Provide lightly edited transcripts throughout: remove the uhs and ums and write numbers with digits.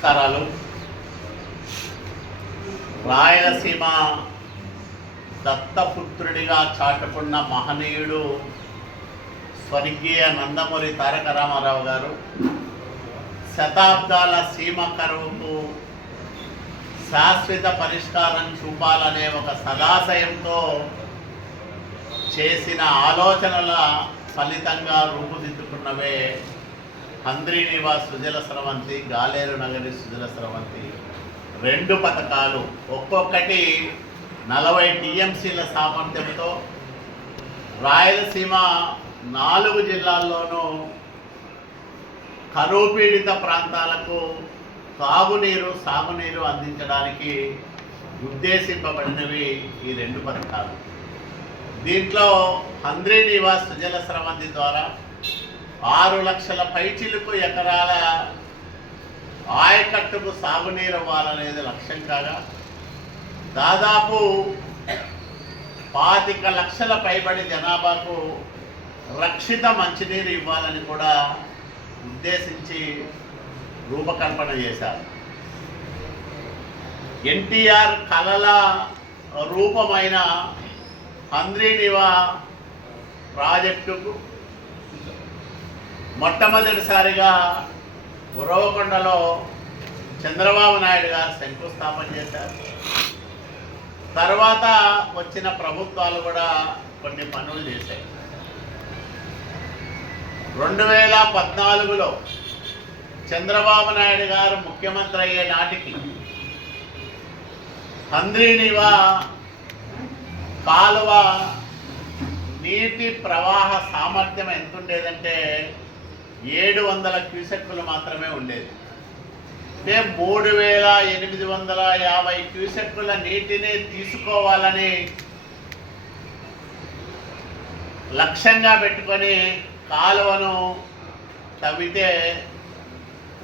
నమస్కారాలు. రాయలసీమ దత్తపుత్రుడిగా చాటుకున్న మహనీయుడు స్వర్గీయ నందమూరి తారక రామారావు గారు శతాబ్దాల సీమ కరువుకు శాశ్వత పరిష్కారం చూపాలనే ఒక సదాశయంతో చేసిన ఆలోచనల ఫలితంగా రూపుదిద్దుకున్నవే హంద్రీనివాస్ సుజల స్రవంతి, గాలేరు నగరి సుజల స్రవంతి రెండు పథకాలు ఒక్కొక్కటి 40 టీఎంసీల సామర్థ్యంతో రాయలసీమ 4 జిల్లాల్లోనూ కరువు పీడిత ప్రాంతాలకు తాగునీరు, సాగునీరు అందించడానికి ఉద్దేశింపబడినవి ఈ రెండు పథకాలు. దీంట్లో హంద్రీనివాస్ సుజల స్రవంతి ద్వారా 6 లక్షల పైచిలుకు ఎకరాల ఆయకట్టుకు సాగునీరు ఇవ్వాలనేది లక్ష్యం కాగా, దాదాపు 25 లక్షల పైబడి జనాభాకు రక్షిత మంచినీరు ఇవ్వాలని కూడా ఉద్దేశించి రూపకల్పన చేశారు. ఎన్టీఆర్ కళల రూపమైన హంద్రీనివా ప్రాజెక్టుకు మొట్టమొదటిసారిగా ఉరవకొండలో చంద్రబాబు నాయుడు గారు శంకుస్థాపన చేశారు. తర్వాత వచ్చిన ప్రభుత్వాలు కూడా కొన్ని పనులు చేశాయి. 2014లో చంద్రబాబు నాయుడు గారు ముఖ్యమంత్రి అయ్యే నాటికి హంద్రీనివా కాలువ నీటి ప్రవాహ సామర్థ్యం ఎంత ఉండేదంటే 700 క్యూసెక్కులు మాత్రమే ఉండేది. అంటే 3850 క్యూసెక్కుల నీటిని తీసుకోవాలని లక్ష్యంగా పెట్టుకొని కాలువను తవ్వితే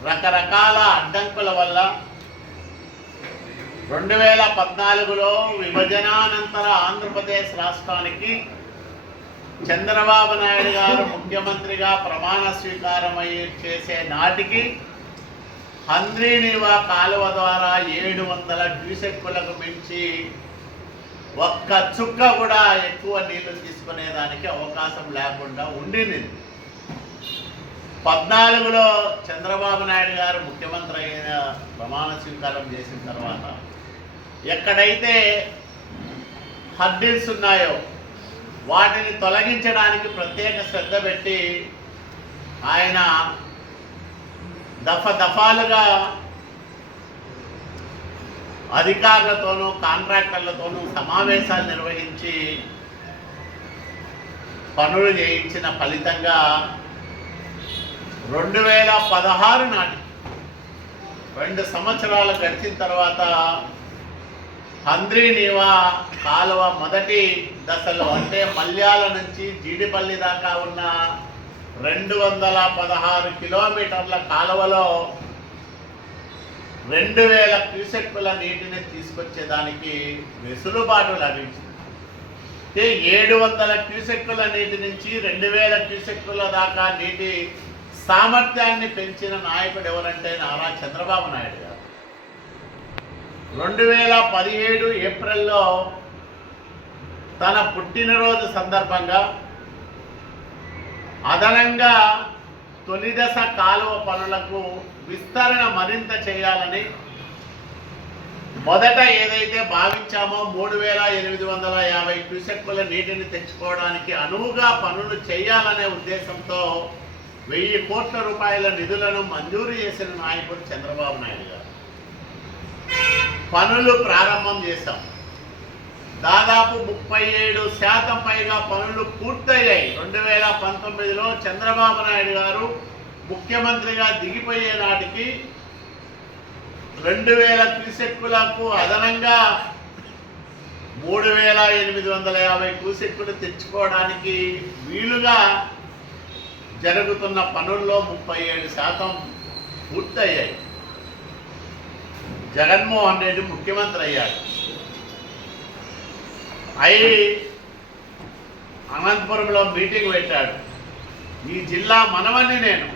రకరకాల అడ్డంకుల వల్ల 2014లో విభజనానంతర ఆంధ్రప్రదేశ్ రాష్ట్రానికి చంద్రబాబు నాయుడు గారు ముఖ్యమంత్రిగా ప్రమాణ స్వీకారం చేసే నాటికి హంద్రీనివా కాలువ ద్వారా 700 క్యూసెక్కులకు మించి ఒక్క చుక్క కూడా ఎక్కువ నీళ్లు తీసుకునేదానికి అవకాశం లేకుండా ఉండింది. 14లో చంద్రబాబు నాయుడు గారు ముఖ్యమంత్రి అయిన ప్రమాణ స్వీకారం చేసిన తర్వాత ఎక్కడైతే హర్డిల్స్ ఉన్నాయో వాటిని తొలగించడానికి ప్రత్యేక శ్రద్ధ పెట్టి ఆయన దఫాలుగా అధికారులతోనూ కాంట్రాక్టర్లతోనూ సమావేశాలు నిర్వహించి పనులు చేయించిన ఫలితంగా 2016 నాటికి 2 సంవత్సరాలు గడిచిన తర్వాత హంద్రీనివా కాలువ మొదటి దశలో అంటే మల్యాల నుంచి జీడిపల్లి దాకా ఉన్న 216 కిలోమీటర్ల కాలువలో 2000 క్యూసెక్కుల నీటిని తీసుకొచ్చేదానికి వెసులుబాటు లభించింది. అంటే 700 క్యూసెక్కుల నీటి నుంచి 2000 క్యూసెక్కుల దాకా నీటి సామర్థ్యాన్ని పెంచిన నాయకుడు ఎవరంటే నారా చంద్రబాబు నాయుడు గారు. 2017 ఏప్రిల్లో తన పుట్టినరోజు సందర్భంగా అదనంగా తొలి దశ కాలువ పనులకు విస్తరణ మరింత చేయాలని మొదట ఏదైతే భావించామో 3850 క్యూసెక్కుల నీటిని తెచ్చుకోవడానికి అనువుగా పనులు చేయాలనే ఉద్దేశంతో 1000 కోట్ల రూపాయల నిధులను మంజూరు చేసిన నాయకుడు చంద్రబాబు నాయుడు గారు. పనులు ప్రారంభం చేశాం. దాదాపు 37% పైగా పనులు పూర్తయ్యాయి. 2019లో చంద్రబాబు నాయుడు గారు ముఖ్యమంత్రిగా దిగిపోయే నాటికి 2000 క్యూసెక్కులకు అదనంగా 3850 క్యూసెక్కులు తెచ్చుకోవడానికి వీలుగా జరుగుతున్న పనుల్లో 37% పూర్తయ్యాయి. జగన్మోహన్ రెడ్డి ముఖ్యమంత్రి అయ్యాడు. అనంతపురంలో మీటింగ్ పెట్టాడు. ఈ జిల్లా మనవని నేను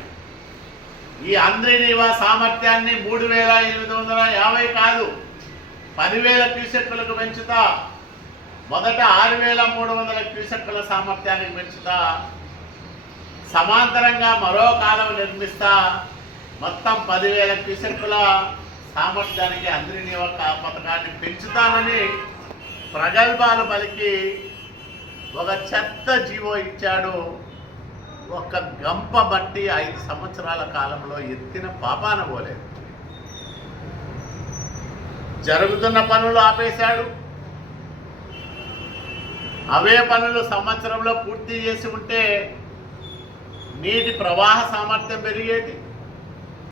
ఈ అంద్రినీవా సామర్థ్యాన్ని 3,850 కాదు 10,000 క్యూసెక్కులకు పెంచుతా. మొదట 6,300 క్యూసెక్కుల సామర్థ్యానికి పెంచుతా. సమాంతరంగా మరో కాలువ నిర్మిస్తా. మొత్తం 10,000 క్యూసెక్కుల సామర్థ్యానికి అంద్రినీవా పథకాన్ని పెంచుతానని ప్రగల్భాలు పలికి ఒక చెత్త జీవో ఇచ్చాడు. ఒక గంప బట్టి 5 సంవత్సరాల కాలంలో ఎత్తిన పాపాన పోలేదు. జరుగుతున్న పనులు ఆపేశాడు. అవే పనులు సంవత్సరంలో పూర్తి చేసి ఉంటే నీటి ప్రవాహ సామర్థ్యం పెరిగేది.